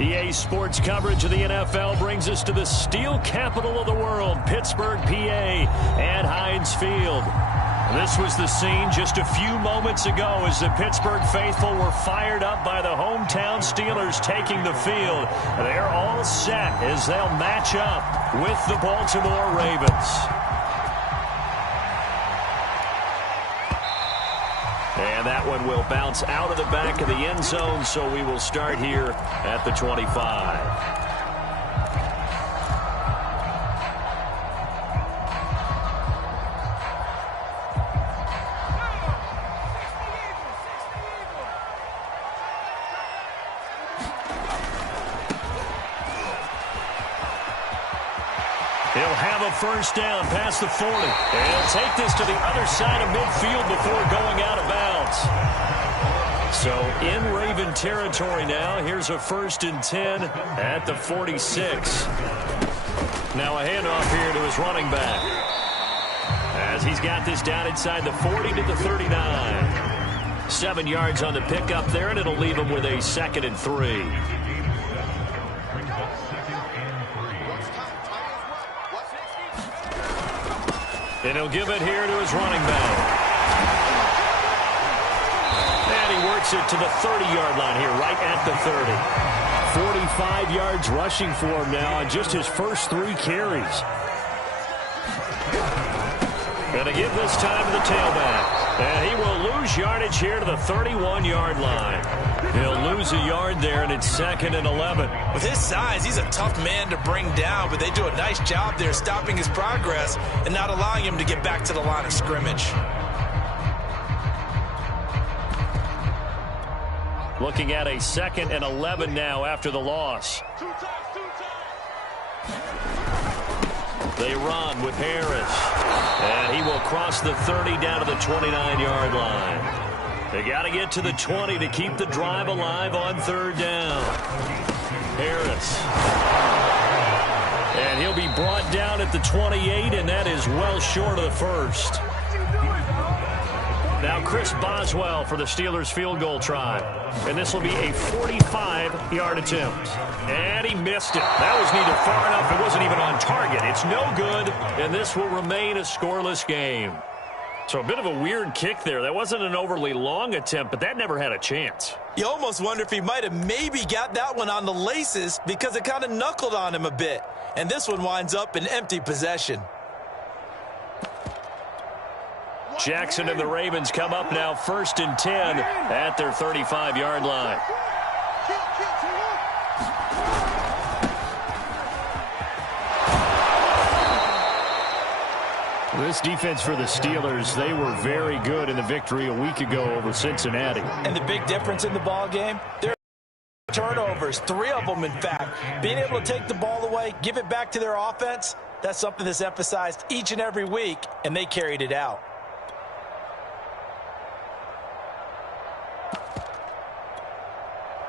EA Sports coverage of the NFL brings us to the steel capital of the world, Pittsburgh, PA, at Heinz Field. This was the scene just a few moments ago as the Pittsburgh faithful were fired up by the hometown Steelers taking the field. They're all set as they'll match up with the Baltimore Ravens. And that one will bounce out of the back of the end zone, so we will start here at the 25. He'll have a first down past the 40. And he'll take this to the other side of midfield before going out of bounds. So in Raven territory now. Here's a 1st and 10 at the 46. Now a handoff here to his running back, as he's got this down inside the 40 to the 39. 7 yards on the pickup there, and it'll leave him with a 2nd and 3. And he'll give it here to his running back. And he works it to the 30-yard line here, right at the 30. 45 yards rushing for him now on just his first 3 carries. Going to give this time to the tailback. And he will lose yardage here to the 31-yard line. He'll lose a yard there, and it's 2nd and 11. With his size, he's a tough man to bring down, but they do a nice job there stopping his progress and not allowing him to get back to the line of scrimmage. Looking at a 2nd and 11 now after the loss. They run with Harris. And he will cross the 30 down to the 29-yard line. They got to get to the 20 to keep the drive alive on 3rd down. Harris. And he'll be brought down at the 28, and that is well short of the 1st. Now Chris Boswell for the Steelers field goal try. And this will be a 45-yard attempt. And he missed it. That was neither far enough. It wasn't even on target. It's no good, and this will remain a scoreless game. So a bit of a weird kick there. That wasn't an overly long attempt, but that never had a chance. You almost wonder if he might have maybe got that one on the laces because it kind of knuckled on him a bit. And this one winds up in empty possession. Jackson and the Ravens come up now 1st and 10 at their 35-yard line. This defense for the Steelers, they were very good in the victory a week ago over Cincinnati. And the big difference in the ball game, there are turnovers, 3 of them in fact. Being able to take the ball away, give it back to their offense, that's something that's emphasized each and every week, and they carried it out.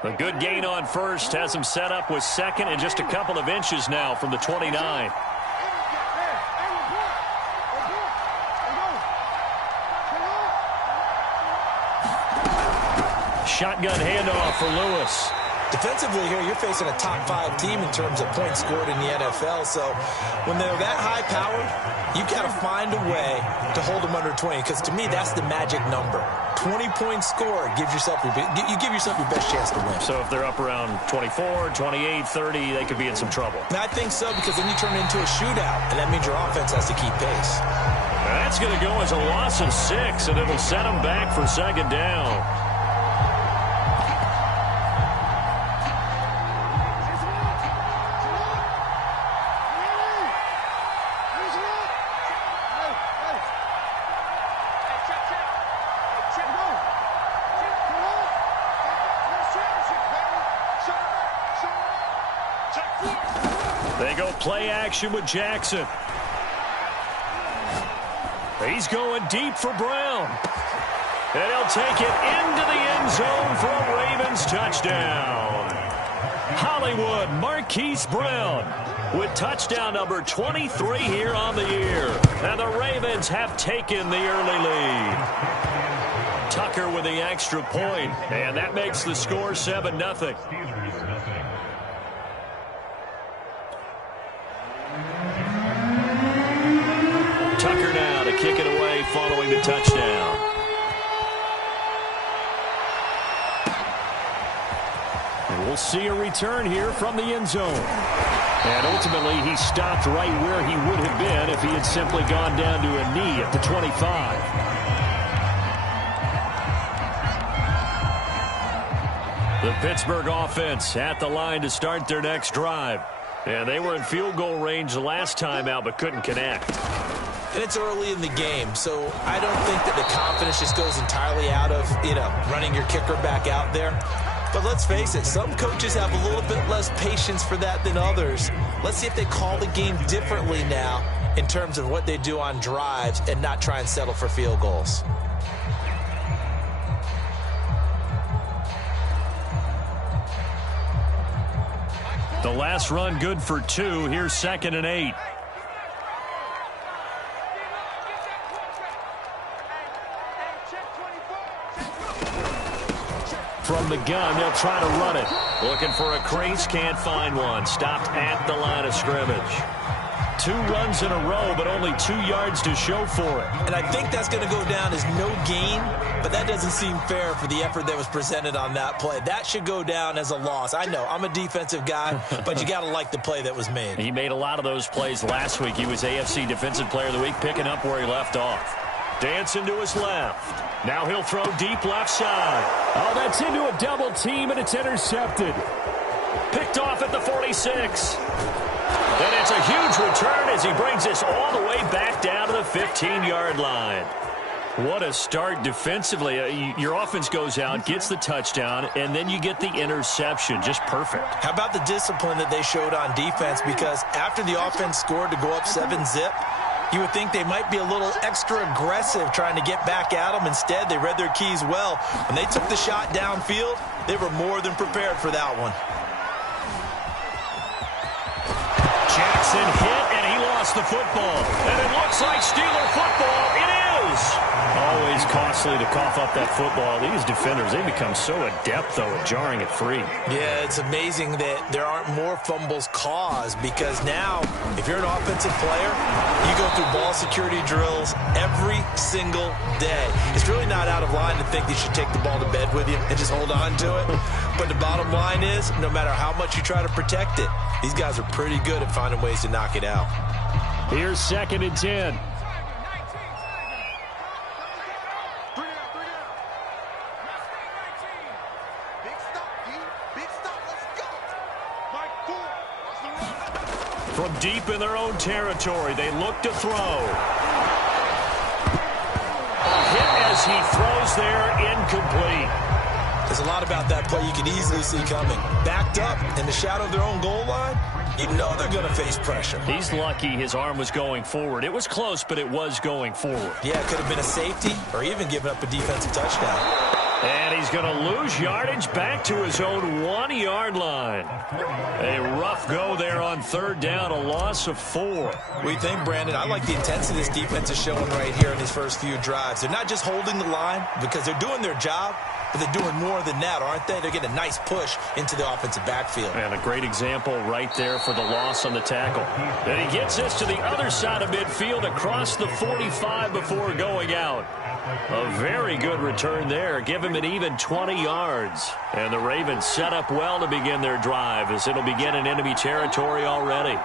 A good gain on 1st has him set up with 2nd and just a couple of inches now from the 29. Shotgun handoff for Lewis. Defensively here, you're facing a top 5 team in terms of points scored in the NFL. So when they're that high-powered, you got to find a way to hold them under 20. Because to me, that's the magic number. 20 points scored gives yourself you give yourself your best chance to win. So if they're up around 24, 28, 30, they could be in some trouble. And I think so, because then you turn it into a shootout, and that means your offense has to keep pace. That's going to go as a loss of 6, and it'll set them back for 2nd down. They go play action with Jackson. He's going deep for Brown. And he'll take it into the end zone for a Ravens touchdown. Hollywood Marquise Brown with touchdown number 23 here on the year. And the Ravens have taken the early lead. Tucker with the extra point, and that makes the score 7-0. Tucker now to kick it away following the touchdown. And we'll see a return here from the end zone. And ultimately, he stopped right where he would have been if he had simply gone down to a knee at the 25. The Pittsburgh offense at the line to start their next drive. And they were in field goal range the last time out, but couldn't connect. And it's early in the game, so I don't think that the confidence just goes entirely out of, running your kicker back out there. But let's face it, some coaches have a little bit less patience for that than others. Let's see if they call the game differently now in terms of what they do on drives and not try and settle for field goals. The last run good for 2. Here's 2nd and 8. From the gun, they'll try to run it. Looking for a crease, can't find one. Stopped at the line of scrimmage. 2 runs in a row, but only 2 yards to show for it. And I think that's going to go down as no gain, but that doesn't seem fair for the effort that was presented on that play. That should go down as a loss. I know, I'm a defensive guy, but you got to like the play that was made. He made a lot of those plays last week. He was AFC Defensive Player of the Week, picking up where he left off. Dancing to his left. Now he'll throw deep left side. Oh, that's into a double team, and it's intercepted. Picked off at the 46. And it's a huge return as he brings this all the way back down to the 15-yard line. What a start defensively. Your offense goes out, gets the touchdown, and then you get the interception. Just perfect. How about the discipline that they showed on defense? Because after the offense scored to go up 7-zip, you would think they might be a little extra aggressive trying to get back at them. Instead, they read their keys well. When they took the shot downfield, they were more than prepared for that one. Jackson hit, and he lost the football. And it looks like Steeler football. It is. Always costly to cough up that football. These defenders, they become so adept, though, at jarring it free. Yeah, it's amazing that there aren't more fumbles caused because now, if you're an offensive player, you go through ball security drills every single day. It's really not out of line to think you should take the ball to bed with you and just hold on to it. But the bottom line is, no matter how much you try to protect it, these guys are pretty good at finding ways to knock it out. Here's 2nd and 10. From deep in their own territory, they look to throw. A hit as he throws there, incomplete. There's a lot about that play you can easily see coming. Backed up in the shadow of their own goal line, you know they're going to face pressure. He's lucky his arm was going forward. It was close, but it was going forward. Yeah, it could have been a safety or even given up a defensive touchdown. And he's going to lose yardage back to his own 1-yard line. A rough go there on 3rd down, a loss of 4. What do you think, Brandon? I like the intensity this defense is showing right here in these first few drives. They're not just holding the line because they're doing their job, but they're doing more than that, aren't they? They're getting a nice push into the offensive backfield. And a great example right there for the loss on the tackle. And he gets this to the other side of midfield across the 45 before going out. A very good return there. Give him an even 20 yards. And the Ravens set up well to begin their drive as it'll begin in enemy territory already.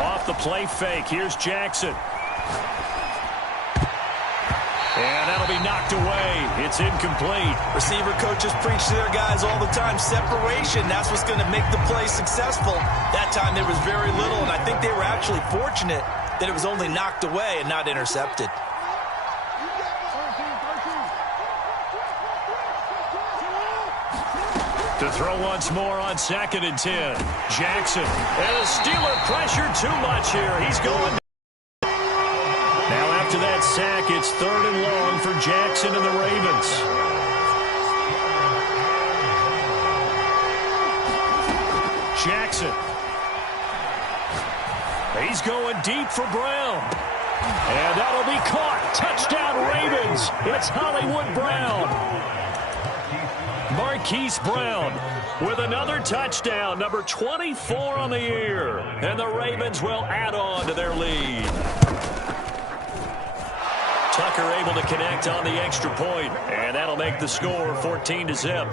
Off the play fake. Here's Jackson. And that'll be knocked away. It's incomplete. Receiver coaches preach to their guys all the time. Separation, that's what's going to make the play successful. That time there was very little, and I think they were actually fortunate that it was only knocked away and not intercepted. To throw once more on 2nd and 10. Jackson. And the Steeler pressure too much here. He's going. Now after that sack, it's 3rd and long for Jackson and the Ravens. Jackson. He's going deep for Brown. And that'll be caught. Touchdown Ravens. It's Hollywood Brown. Marquise Brown with another touchdown, number 24 on the year. And the Ravens will add on to their lead. Tucker able to connect on the extra point, and that'll make the score 14-0.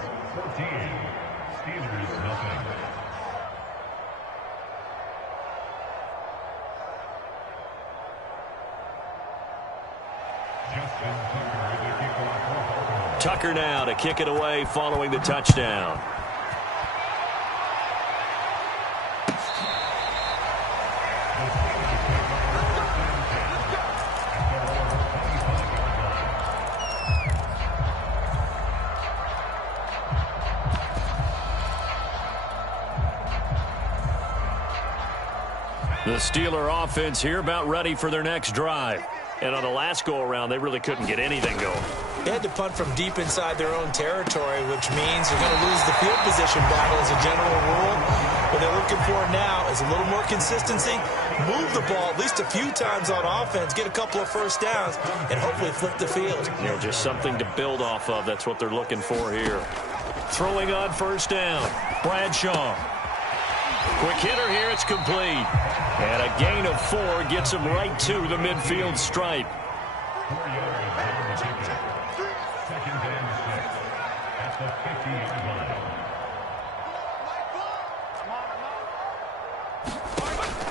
Tucker now to kick it away following the touchdown. The Steeler offense here about ready for their next drive. And on the last go-around, they really couldn't get anything going. They had to punt from deep inside their own territory, which means they're going to lose the field position battle as a general rule. What they're looking for now is a little more consistency, move the ball at least a few times on offense, get a couple of first downs, and hopefully flip the field. You know, just something to build off of. That's what they're looking for here. Throwing on first down, Bradshaw. Quick hitter here, it's complete. And a gain of 4 gets him right to the midfield stripe.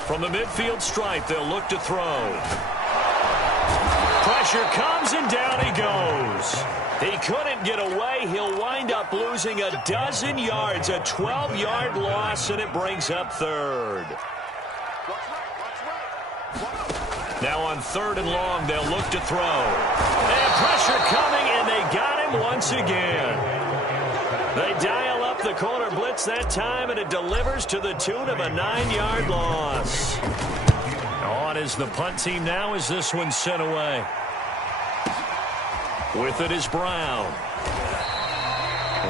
From the midfield stripe, they'll look to throw. Pressure comes, and down he goes. He couldn't get away. He'll wind up losing a dozen yards, a 12-yard loss, and it brings up third. Now on 3rd and long, they'll look to throw. And pressure coming, and they got him once again. They dial up the corner blitz that time, and it delivers to the tune of a 9-yard loss. On is the punt team now as this one's sent away. With it is Brown.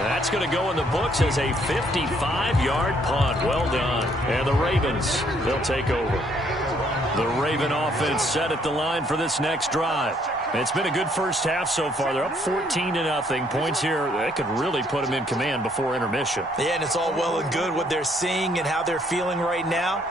That's going to go in the books as a 55-yard punt. Well done. And the Ravens, they'll take over. The Raven offense set at the line for this next drive. It's been a good first half so far. They're up 14-0. Points here, they could really put them in command before intermission. Yeah, and it's all well and good what they're seeing and how they're feeling right now.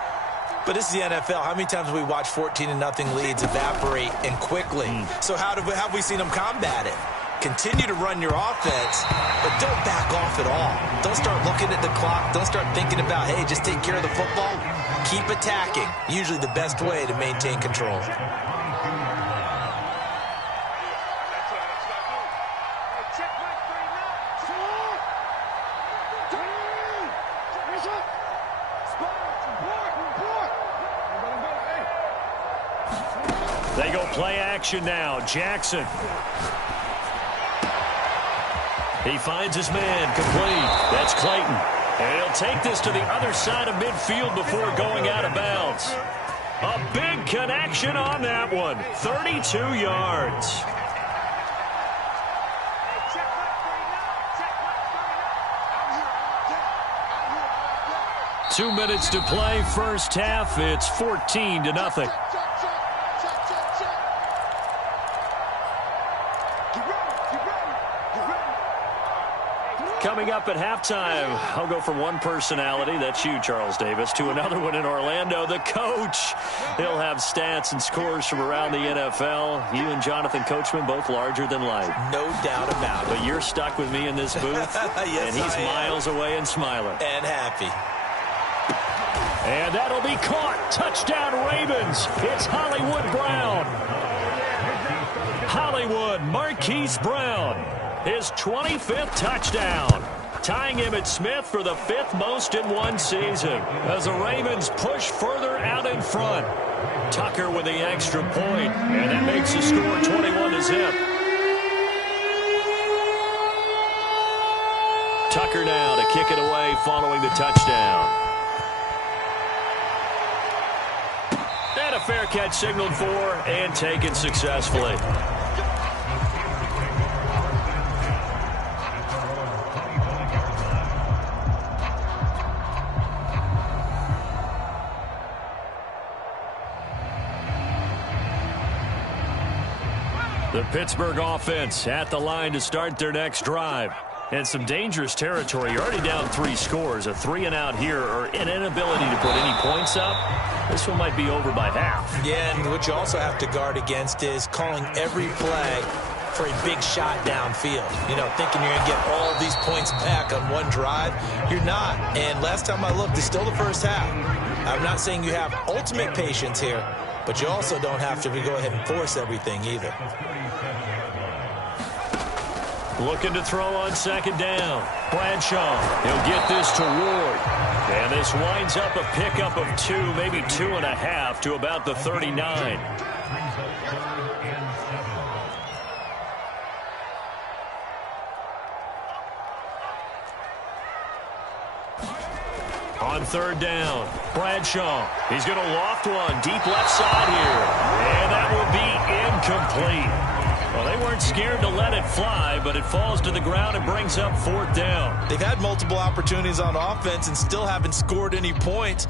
But this is the NFL. How many times have we watched 14-0 leads evaporate and quickly? So how have we seen them combat it? Continue to run your offense, but don't back off at all. Don't start looking at the clock. Don't start thinking about, hey, just take care of the football. Keep attacking. Usually the best way to maintain control. They go play action now. Jackson. He finds his man complete. That's Clayton. And he'll take this to the other side of midfield before going out of bounds. A big connection on that one. 32 yards. Two minutes to play, first half. It's 14-0. Coming up at halftime, I'll go from one personality, that's you, Charles Davis, to another one in Orlando, the coach. He'll have stats and scores from around the NFL. You and Jonathan Coachman, both larger than life. No doubt about it. But you're stuck with me in this booth, yes, and he's miles away and smiling. And happy. And that'll be caught. Touchdown, Ravens. It's Hollywood Brown. Hollywood Marquise Brown. His 25th touchdown, tying him at Smith for the 5th most in one season as the Ravens push further out in front. Tucker with the extra point, and that makes the score 21-0. Tucker now to kick it away following the touchdown. And a fair catch signaled for and taken successfully. The Pittsburgh offense at the line to start their next drive. And some dangerous territory. You're already down 3 scores. A 3-and-out here, or an inability to put any points up. This one might be over by half. Yeah, and what you also have to guard against is calling every play for a big shot downfield. You know, thinking you're going to get all these points back on one drive. You're not. And last time I looked, it's still the first half. I'm not saying you have ultimate patience here, but you also don't have to go ahead and force everything either. Looking to throw on second down. Bradshaw, he'll get this to Ward. And this winds up a pickup of 2, maybe 2.5 to about the 39. On third down, Bradshaw. He's going to loft one deep left side here. And that will be incomplete. Well, they weren't scared to let it fly, but it falls to the ground and brings up 4th down. They've had multiple opportunities on offense and still haven't scored any points.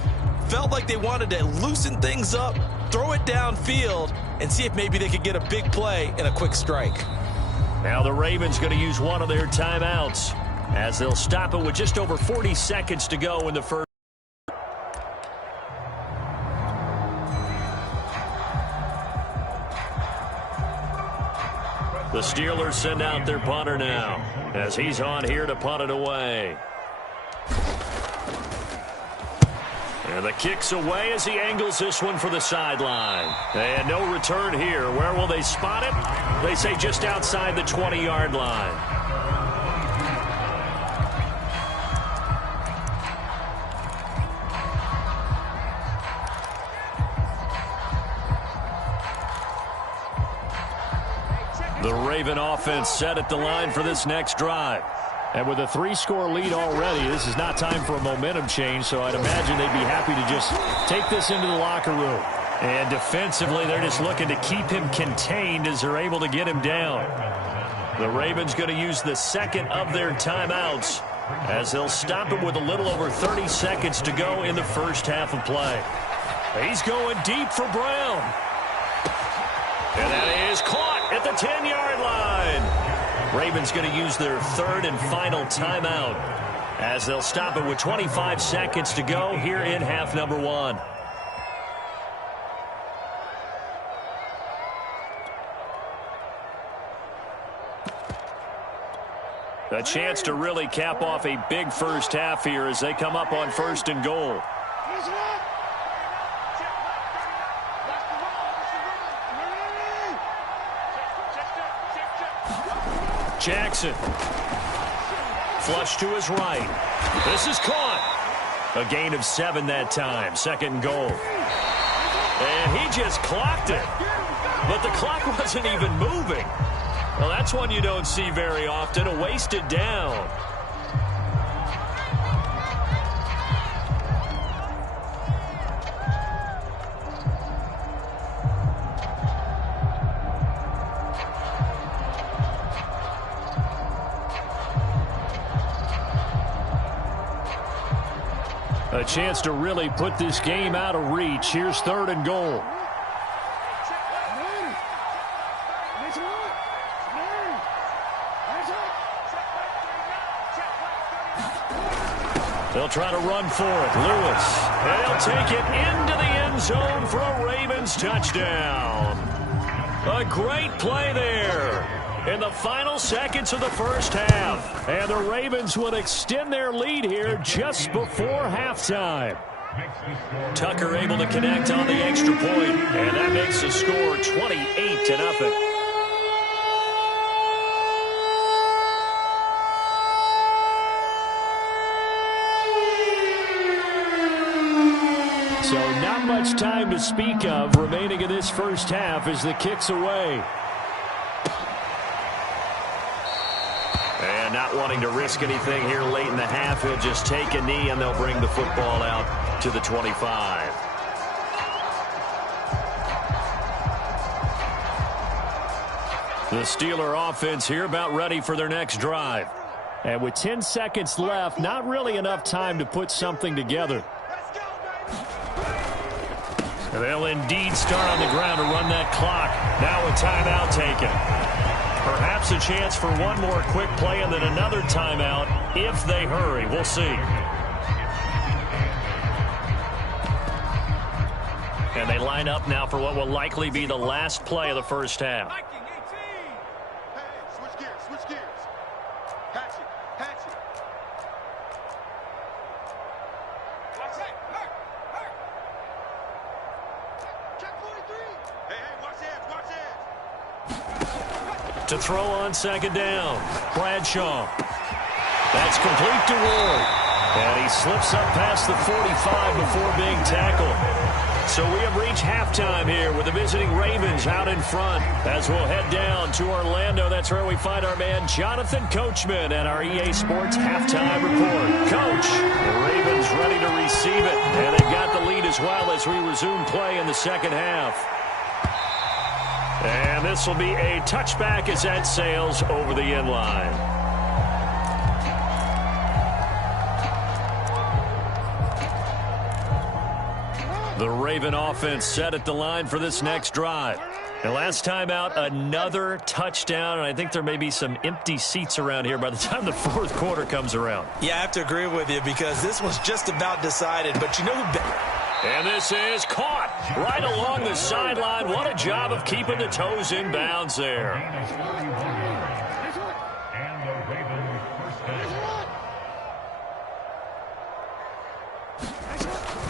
Felt like they wanted to loosen things up, throw it downfield, and see if maybe they could get a big play and a quick strike. Now the Ravens going to use one of their timeouts as they'll stop it with just over 40 seconds to go in the first. The Steelers send out their punter now as he's on here to punt it away. And the kick's away as he angles this one for the sideline. And no return here. Where will they spot it? They say just outside the 20-yard line. The Raven offense set at the line for this next drive. And with a 3-score lead already, this is not time for a momentum change, so I'd imagine they'd be happy to just take this into the locker room. And defensively, they're just looking to keep him contained as they're able to get him down. The Ravens going to use the second of their timeouts as they'll stop him with a little over 30 seconds to go in the first half of play. He's going deep for Brown. And that is caught at the 10-yard line. Ravens going to use their third and final timeout as they'll stop it with 25 seconds to go here in half number 1. A chance to really cap off a big first half here as they come up on 1st and goal. Jackson. Flush to his right. This is caught. A gain of 7 that time. 2nd and goal. And he just clocked it. But the clock wasn't even moving. Well, that's one you don't see very often. A wasted down. A chance to really put this game out of reach. Here's 3rd and goal. They'll try to run for it. Lewis. And he'll take it into the end zone for a Ravens touchdown. A great play there in the final seconds of the first half. And the Ravens would extend their lead here just before halftime. Tucker able to connect on the extra point, and that makes the score 28-0. So not much time to speak of remaining in this first half as the kick's away. And not wanting to risk anything here late in the half, he'll just take a knee and they'll bring the football out to the 25. The Steeler offense here about ready for their next drive. And with 10 seconds left, not really enough time to put something together. They'll indeed start on the ground to run that clock. Now a timeout taken. Perhaps a chance for one more quick play and then another timeout if they hurry. We'll see. And they line up now for what will likely be the last play of the first half. To throw on second down, Bradshaw. That's complete to Ward. And he slips up past the 45 before being tackled. So we have reached halftime here with the visiting Ravens out in front. As we'll head down to Orlando, that's where we find our man Jonathan Coachman at our EA Sports Halftime Report. Coach, the Ravens ready to receive it. And they've got the lead as well as we resume play in the second half. And this will be a touchback as that sails over the end line. The Raven offense set at the line for this next drive. And last time out, another touchdown, and I think there may be some empty seats around here by the time the fourth quarter comes around. Yeah, I have to agree with you because this one's just about decided. But you know who... And this is caught right along the sideline. What a job of keeping the toes in bounds there.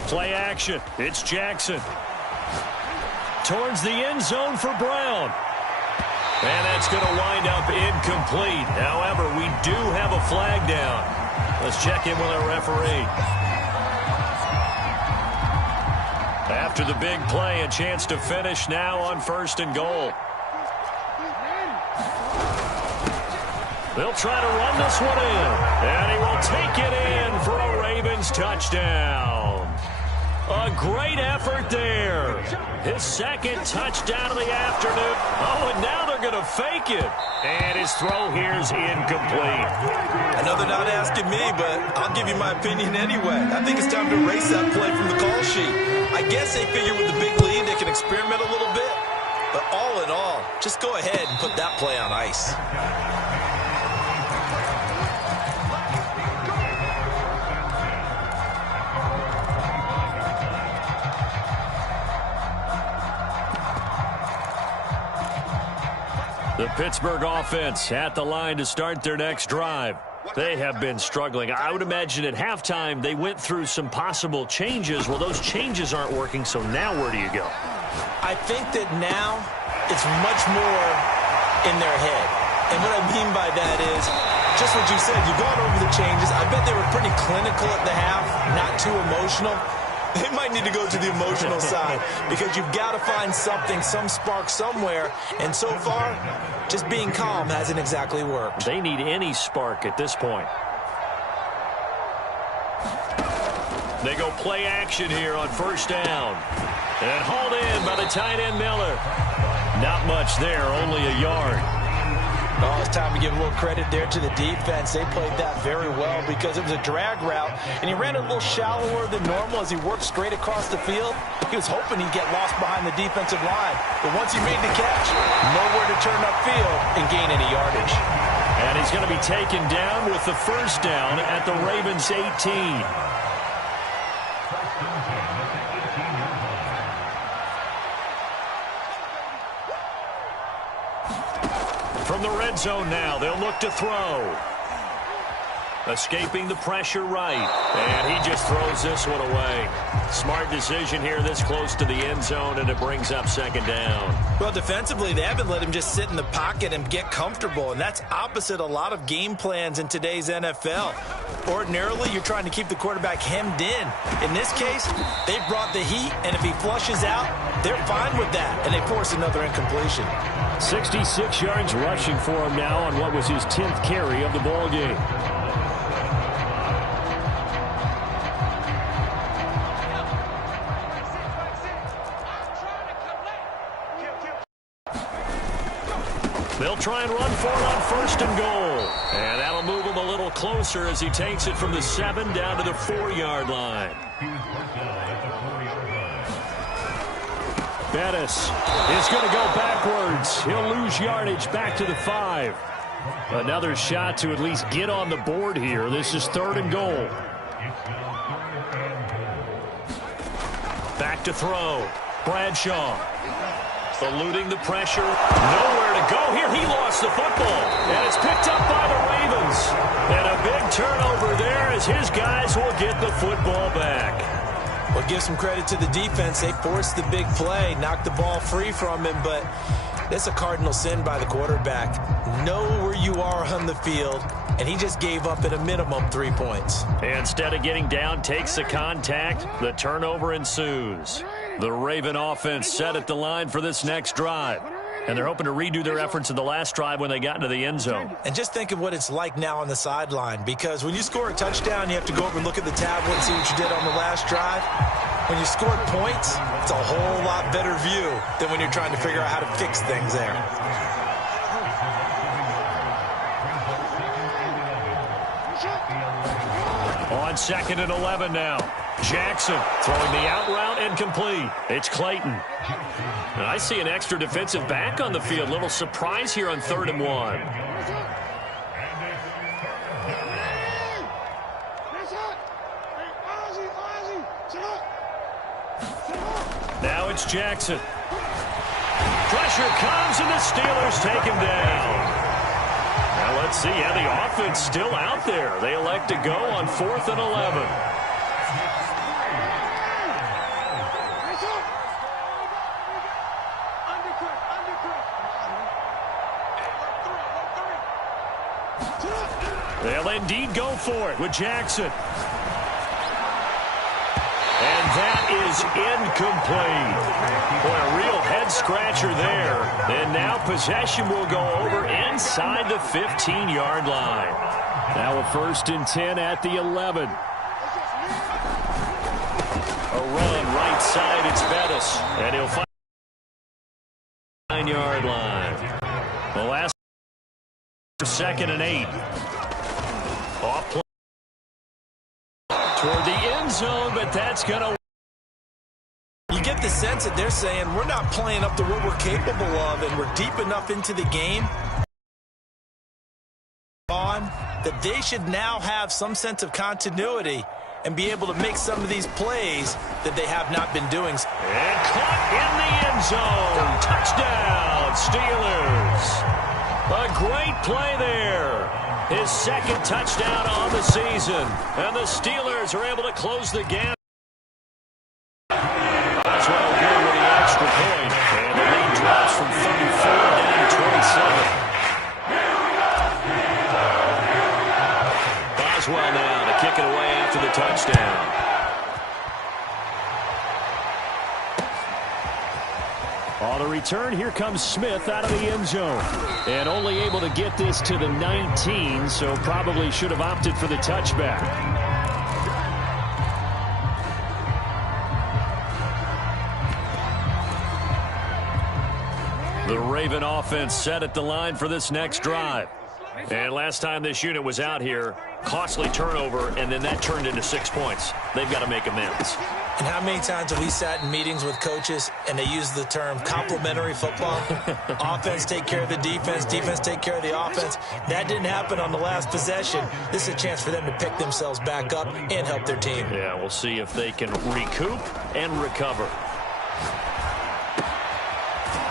Play action. It's Jackson. Towards the end zone for Brown. And that's going to wind up incomplete. However, we do have a flag down. Let's check in with our referee. After the big play, a chance to finish now on 1st and goal. They'll try to run this one in. And he will take it in for a Ravens touchdown. A great effort there. His second touchdown of the afternoon. Oh, and now they're going to fake it. And his throw here is incomplete. I know they're not asking me, but I'll give you my opinion anyway. I think it's time to erase that play from the call sheet. I guess they figure with the big lead they can experiment a little bit. But all in all, just go ahead and put that play on ice. The Pittsburgh offense at the line to start their next drive. They have been struggling. I would imagine at halftime they went through some possible changes. Well, those changes aren't working, so now where do you go? I think that now it's much more in their head. And what I mean by that is just what you said. You've gone over the changes. I bet they were pretty clinical at the half, not too emotional. They might need to go to the emotional side because you've got to find something, some spark somewhere. And so far, just being calm hasn't exactly worked. They need any spark at this point. They go play action here on 1st down. And hauled in by the tight end Miller. Not much there, only a yard. Oh, it's time to give a little credit there to the defense. They played that very well because it was a drag route, and he ran a little shallower than normal as he worked straight across the field. He was hoping he'd get lost behind the defensive line, but once he made the catch, nowhere to turn upfield and gain any yardage. And he's going to be taken down with the 1st down at the Ravens 18. From the red zone now, they'll look to throw. Escaping the pressure right. And he just throws this one away. Smart decision here this close to the end zone, and it brings up 2nd down. Well, defensively, they haven't let him just sit in the pocket and get comfortable, and that's opposite a lot of game plans in today's NFL. Ordinarily, you're trying to keep the quarterback hemmed in. In this case, they brought the heat, and if he flushes out, they're fine with that, and they force another incompletion. 66 yards rushing for him now on what was his 10th carry of the ball game. They'll try and run for it on 1st and goal. And that'll move him a little closer as he takes it from the 7 down to the 4-yard line. Bettis is going to go backwards. He'll lose yardage back to the 5. Another shot to at least get on the board here. This is 3rd and goal. Back to throw. Bradshaw. Eluding the pressure. Nowhere to go here. He lost the football. And it's picked up by the Ravens. And a big turnover there as his guys will get the football back. Well, give some credit to the defense. They forced the big play, knocked the ball free from him, but it's a cardinal sin by the quarterback. Know where you are on the field, and he just gave up at a minimum 3 points. Instead of getting down, takes the contact. The turnover ensues. The Raven offense set at the line for this next drive. And they're hoping to redo their efforts in the last drive when they got into the end zone. And just think of what it's like now on the sideline, because when you score a touchdown, you have to go over and look at the tablet and see what you did on the last drive. When you scored points, it's a whole lot better view than when you're trying to figure out how to fix things there. On 2nd and 11 now. Jackson throwing the out route incomplete. It's Clayton. And I see an extra defensive back on the field. Little surprise here on 3rd and 1. Now it's Jackson. Pressure comes and the Steelers take him down. Now let's see how the offense still out there. They elect to go on 4th and 11. They'll indeed go for it with Jackson. And that is incomplete. Boy, a real head-scratcher there. And now possession will go over inside the 15-yard line. Now a 1st and 10 at the 11. A run right side, it's Bettis. And he'll find the 9-yard line. The last 2nd and 8. Off play toward the end zone, but that's going to... You get the sense that they're saying we're not playing up to what we're capable of, and we're deep enough into the game that they should now have some sense of continuity and be able to make some of these plays that they have not been doing. And caught in the end zone. Touchdown, Steelers. A great play there. His 2nd touchdown on the season. And the Steelers are able to close the gap. Boswell good with the extra point. And the lead drops from 34 down to 27. Boswell now to kick it away after the touchdown. On the return, here comes Smith out of the end zone. And only able to get this to the 19, so probably should have opted for the touchback. The Raven offense set at the line for this next drive. And last time this unit was out here, costly turnover, and then that turned into 6 points. They've got to make amends. And how many times have we sat in meetings with coaches and they use the term complementary football? Offense take care of the defense, defense take care of the offense. That didn't happen on the last possession. This is a chance for them to pick themselves back up and help their team. Yeah, we'll see if they can recoup and recover.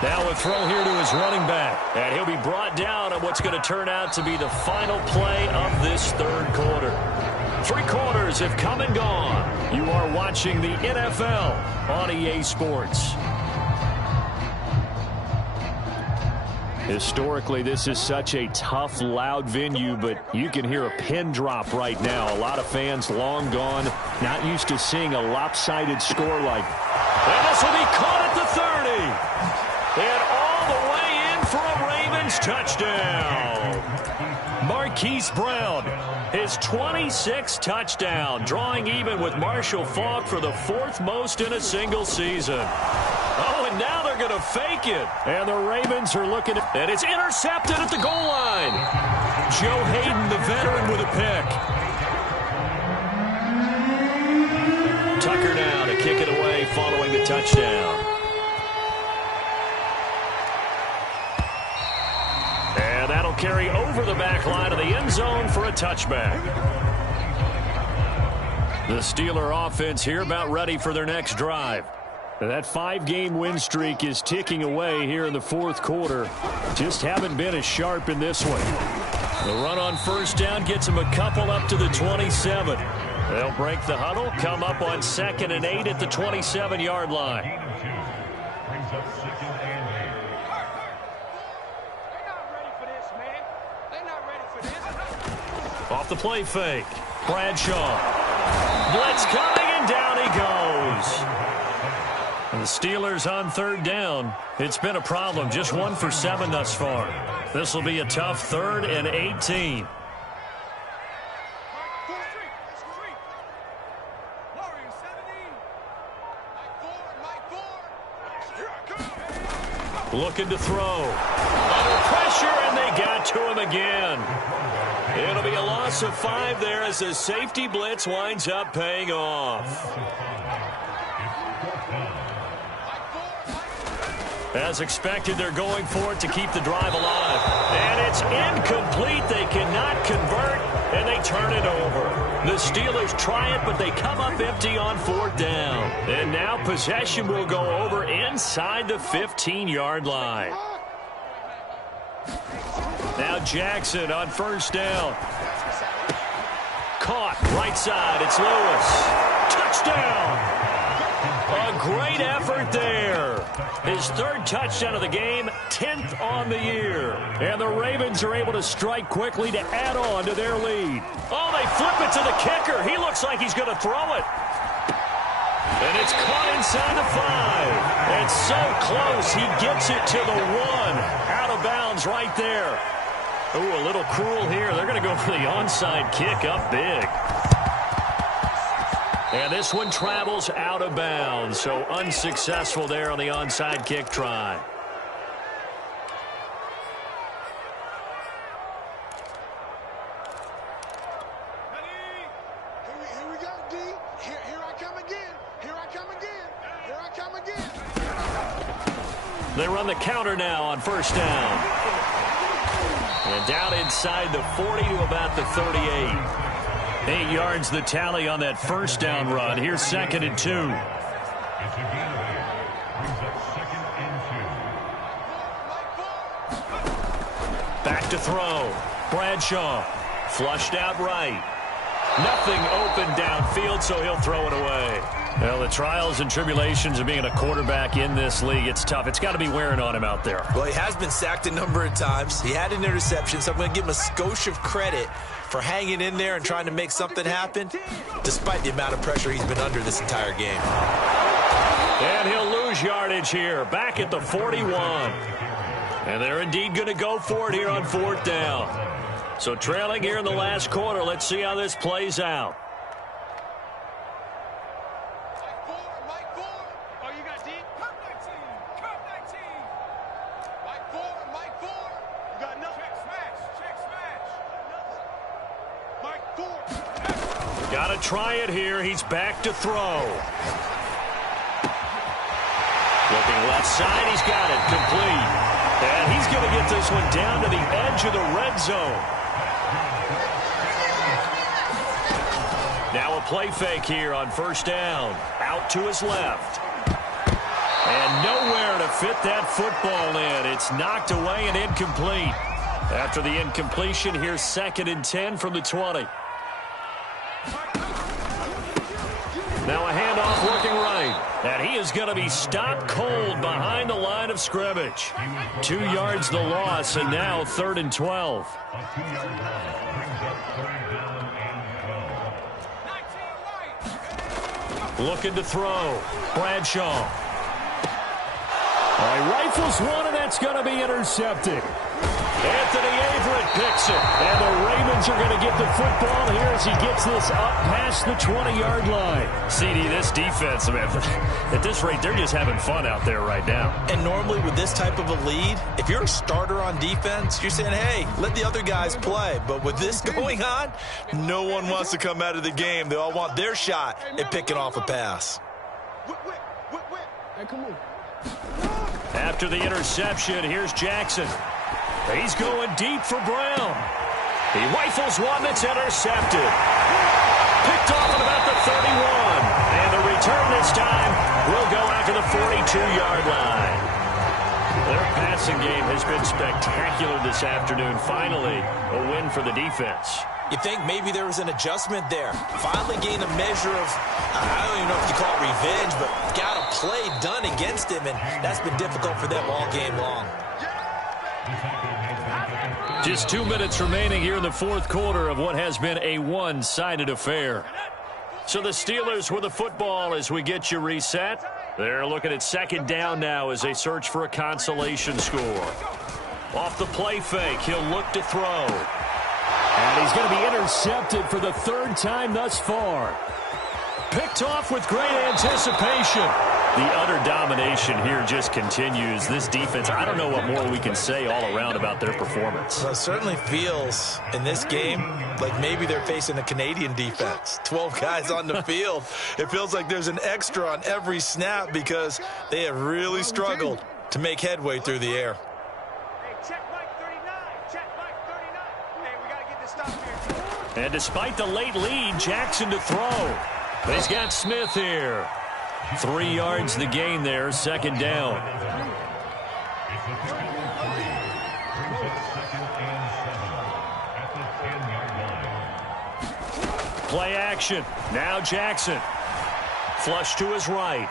Now a throw here to his running back. And he'll be brought down on what's going to turn out to be the final play of this 3rd quarter. 3 quarters have come and gone. You are watching the NFL on EA Sports. Historically, this is such a tough, loud venue, but you can hear a pin drop right now. A lot of fans long gone, not used to seeing a lopsided score like. And this will be caught at the 30. And all the way in for a Ravens touchdown. Marquise Brown, his 26th touchdown, drawing even with Marshall Faulk for the 4th most in a single season. Oh, and now they're going to fake it. And the Ravens are looking at... And it's intercepted at the goal line. Joe Hayden, the veteran, with a pick. Tucker now to kick it away following the touchdown. carry over the back line of the end zone for a touchback. The Steeler offense here about ready for their next drive. That 5-game win streak is ticking away here in the fourth quarter. Just haven't been as sharp in this one. The run on first down gets them a couple up to the 27. They'll break the huddle, come up on 2nd and 8 at the 27-yard line. Off the play fake. Bradshaw. Blitz coming, and down he goes. And the Steelers on 3rd down. It's been a problem. Just 1 for 7 thus far. This will be a tough 3rd and 18. Looking to throw. Under pressure, and they got to him again. It'll be a loss of 5 there as the safety blitz winds up paying off. As expected, they're going for it to keep the drive alive. And it's incomplete. They cannot convert, and they turn it over. The Steelers try it, but they come up empty on 4th down. And now possession will go over inside the 15-yard line. Now Jackson on 1st down. Caught right side. It's Lewis. Touchdown. A great effort there. His 3rd touchdown of the game, 10th on the year. And the Ravens are able to strike quickly to add on to their lead. Oh, they flip it to the kicker. He looks like he's going to throw it. And it's caught inside the 5. It's so close, he gets it to the 1. Out of bounds right there. Ooh, a little cruel here. They're going to go for the onside kick up big. And this one travels out of bounds, so unsuccessful there on the onside kick try. Here we go, D. Here I come again. Here I come again. Here I come again. They run the counter now on 1st down. And down inside the 40 to about the 38. 8 yards the tally on that 1st down run. Here's 2nd and 2. Back to throw. Bradshaw. Flushed out right. Nothing open downfield, so he'll throw it away. Well, the trials and tribulations of being a quarterback in this league, it's tough. It's got to be wearing on him out there. Well, he has been sacked a number of times. He had an interception, so I'm going to give him a skosh of credit for hanging in there and trying to make something happen, despite the amount of pressure he's been under this entire game. And he'll lose yardage here, back at the 41. And they're indeed going to go for it here on 4th down. So trailing here in the last quarter, let's see how this plays out. Mike 4. Oh, you got D? Come 19. Come 19. Mike 4. You got nothing. Check smash. Mike 4. Got to try it here. He's back to throw. Looking left side. He's got it. Complete. And he's going to get this one down to the edge of the red zone. Now a play fake here on 1st down. Out to his left. And nowhere to fit that football in. It's knocked away and incomplete. After the incompletion, here's 2nd and 10 from the 20. Now a handoff working right. And he is going to be stopped cold behind the line of scrimmage. 2 yards the loss, and now 3rd and 12. Looking to throw. Bradshaw. Rifles one, and that's going to be intercepted. Anthony Averett picks it. And the Ravens are going to get the football here as he gets this up past the 20-yard line. CD, this defense, man, at this rate, they're just having fun out there right now. And normally with this type of a lead, if you're a starter on defense, you're saying, hey, let the other guys play. But with this going on, no one wants to come out of the game. They all want their shot at picking off a pass. Hey, come on. After the interception, here's Jackson. He's going deep for Brown. He rifles one that's intercepted. Picked off at about the 31. And the return this time will go after the 42-yard line. Their passing game has been spectacular this afternoon. Finally, a win for the defense. You think maybe there was an adjustment there. Finally gained a measure of, I don't even know if you call it revenge, but got a play done against him, and that's been difficult for them all game long. Just 2 minutes remaining here in the fourth quarter of what has been a one-sided affair. So the Steelers with the football as we get you reset. They're looking at second down now as they search for a consolation score. Off the play fake, he'll look to throw. And he's going to be intercepted for the third time thus far. Picked off with great anticipation. The utter domination here just continues. This defense, I don't know what more we can say all around about their performance. Well, it certainly feels in this game like maybe they're facing a Canadian defense. 12 guys on the field. It feels like there's an extra on every snap because they have really struggled to make headway through the air. And despite the late lead, Jackson to throw. He's got Smith here. 3 yards the gain there, second down. Play action. Now Jackson. Flush to his right.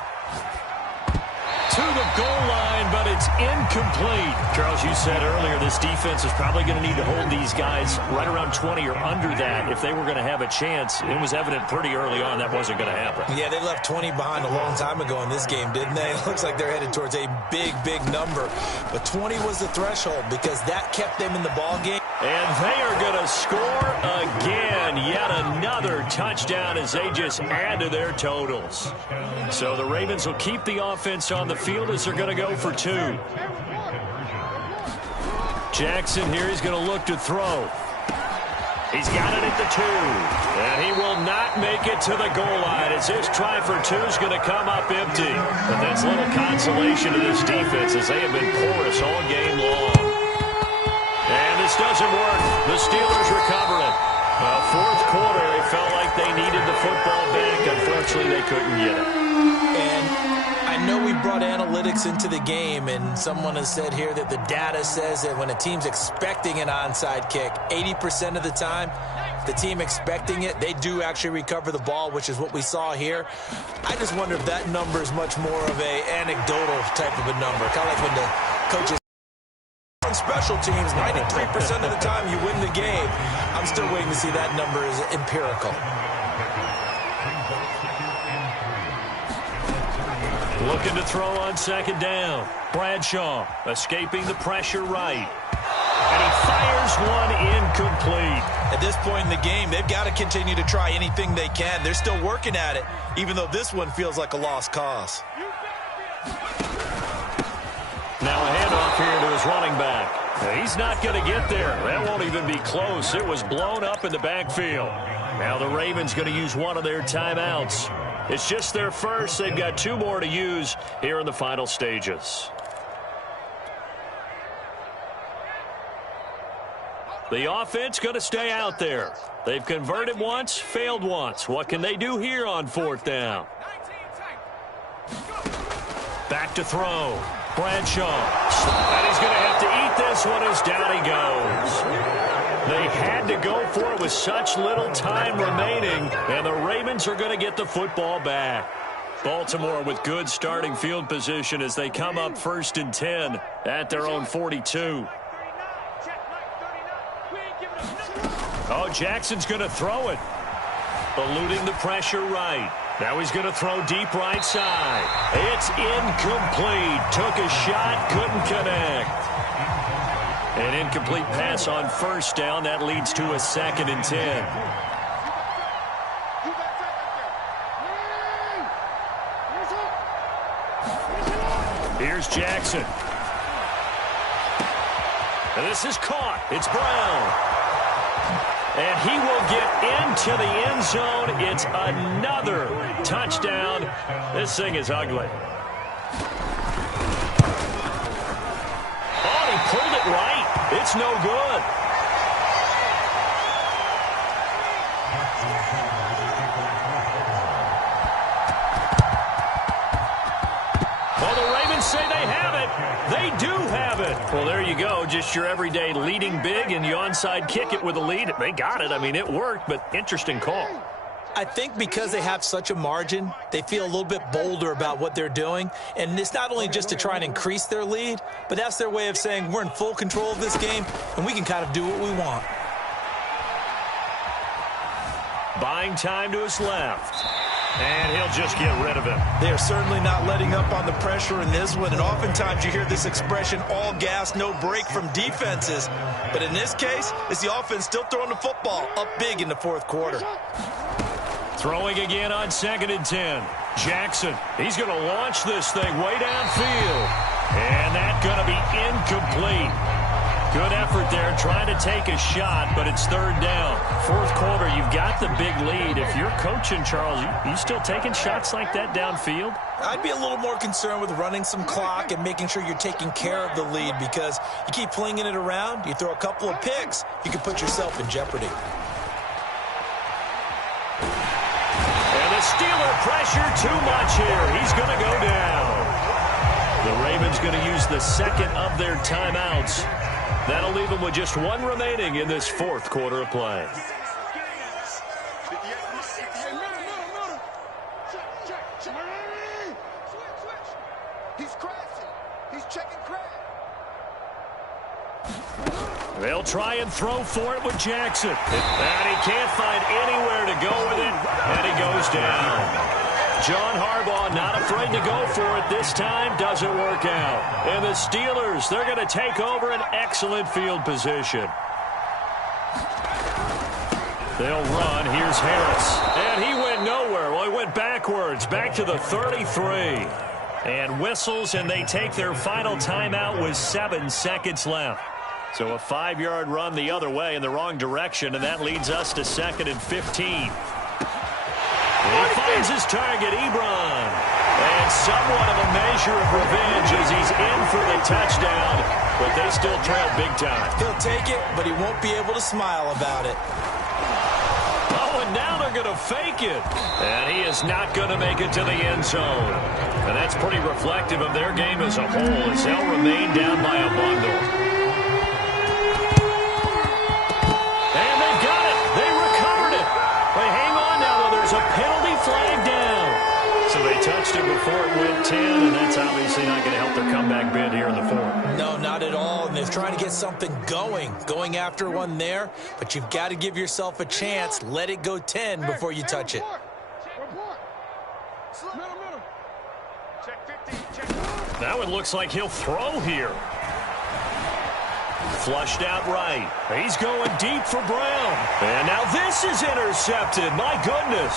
To the goal line, but it's incomplete. Charles, you said earlier this defense is probably going to need to hold these guys right around 20 or under that if they were going to have a chance. It was evident pretty early on that wasn't going to happen. Yeah, they left 20 behind a long time ago in this game, didn't they? It looks like they're headed towards a big, big number. But 20 was the threshold because that kept them in the ball game. And they are going to score again. Yet another touchdown as they just add to their totals. So the Ravens will keep the offense on the field as they're going to go for 2. Jackson here, he's going to look to throw. He's got it at the 2. And he will not make it to the goal line as this try for 2 is going to come up empty. But that's little consolation to this defense as they have been porous all game long. And this doesn't work. The Steelers recover it. Fourth quarter, it felt like they needed the football back. Unfortunately, they couldn't get it. And I know we brought analytics into the game, and someone has said here that the data says that when a team's expecting an onside kick, 80% of the time, the team expecting it, they do actually recover the ball, which is what we saw here. I just wonder if that number is much more of an anecdotal type of a number, kind of like when the coaches on special teams, 93% of the time you win the game. I'm still waiting to see that number is empirical. Looking to throw on second down. Bradshaw escaping the pressure right. And he fires one incomplete. At this point in the game, they've got to continue to try anything they can. They're still working at it, even though this one feels like a lost cause. Now a handoff here to his running back. He's not going to get there. That won't even be close. It was blown up in the backfield. Now the Ravens going to use one of their timeouts. It's just their first. They've got 2 more to use here in the final stages. The offense going to stay out there. They've converted once, failed once. What can they do here on fourth down? Back to throw. Bradshaw. And he's going to have to eat this one as down he goes. They had to go for it with such little time remaining, and the Ravens are going to get the football back. Baltimore with good starting field position as they come up 1st and 10 at their own 42. Oh, Jackson's going to throw it. Eluding the pressure right. Now he's going to throw deep right side. It's incomplete. Took a shot, couldn't connect. An incomplete pass on first down. That leads to a 2nd and 10. Here's Jackson. And this is caught. It's Brown. And he will get into the end zone. It's another touchdown. This thing is ugly. Oh, he pulled it right. It's no good. Well, the Ravens say they have it. They do have it. Well, there you go. Just your everyday leading big, and you onside kick it with a lead. They got it. I mean, it worked, but interesting call. I think because they have such a margin, they feel a little bit bolder about what they're doing. And it's not only just to try and increase their lead, but that's their way of saying we're in full control of this game, and we can kind of do what we want. Buying time to his left. And he'll just get rid of him. They are certainly not letting up on the pressure in this one. And oftentimes you hear this expression, all gas, no break from defenses. But in this case, it's the offense still throwing the football up big in the fourth quarter. Throwing again on 2nd and 10. Jackson, he's going to launch this thing way downfield. And that's going to be incomplete. Good effort there, trying to take a shot, but it's 3rd down. Fourth quarter, you've got the big lead. If you're coaching, Charles, you still taking shots like that downfield? I'd be a little more concerned with running some clock and making sure you're taking care of the lead, because you keep flinging it around, you throw a couple of picks, you can put yourself in jeopardy. And the Steeler pressure too much here. He's going to go down. The Ravens going to use the second of their timeouts. That'll leave them with just one remaining in this fourth quarter of play. He's crashing. He's checking crash. They'll try and throw for it with Jackson. And he can't find anywhere to go with it. And he goes down. John Harbaugh not afraid to go for it this time. Doesn't work out. And the Steelers, they're going to take over an excellent field position. They'll run. Here's Harris. And he went nowhere. Well, he went backwards. Back to the 33. And whistles, and they take their final timeout with 7 seconds left. So a 5-yard run the other way in the wrong direction, and that leads us to 2nd and 15. He finds his target, Ebron. And somewhat of a measure of revenge as he's in for the touchdown, but they still trail big time. He'll take it, but he won't be able to smile about it. Oh, and now they're going to fake it. And he is not going to make it to the end zone. And that's pretty reflective of their game as a whole, as they'll remain down by a bundle. And they've got it. They recovered it. But hang on now, though. There's a penalty flag down. So they touched it before it went 10, and that's obviously not going to help their comeback bid here in the fourth. No, not at all. And they're trying to get something going after one there. But you've got to give yourself a chance. Let it go 10 before you touch it. Now it looks like he'll throw here. Flushed out right. He's going deep for Brown. And now this is intercepted. My goodness.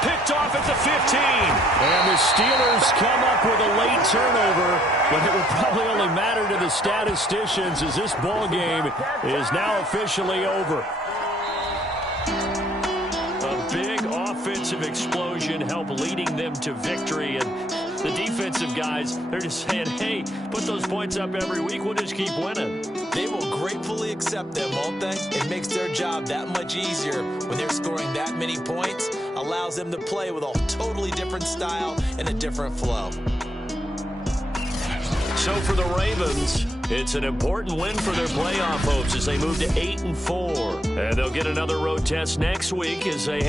Picked off at the 15. And the Steelers come up with a late turnover, but it will probably only matter to the statisticians as this ball game is now officially over. A big offensive explosion helped leading them to victory, and the defensive guys, they're just saying, hey, put those points up every week, we'll just keep winning. They will gratefully accept them, won't they? It makes their job that much easier when they're scoring that many points. Allows them to play with a totally different style and a different flow. So for the Ravens, it's an important win for their playoff hopes as they move to 8-4. And they'll get another road test next week as they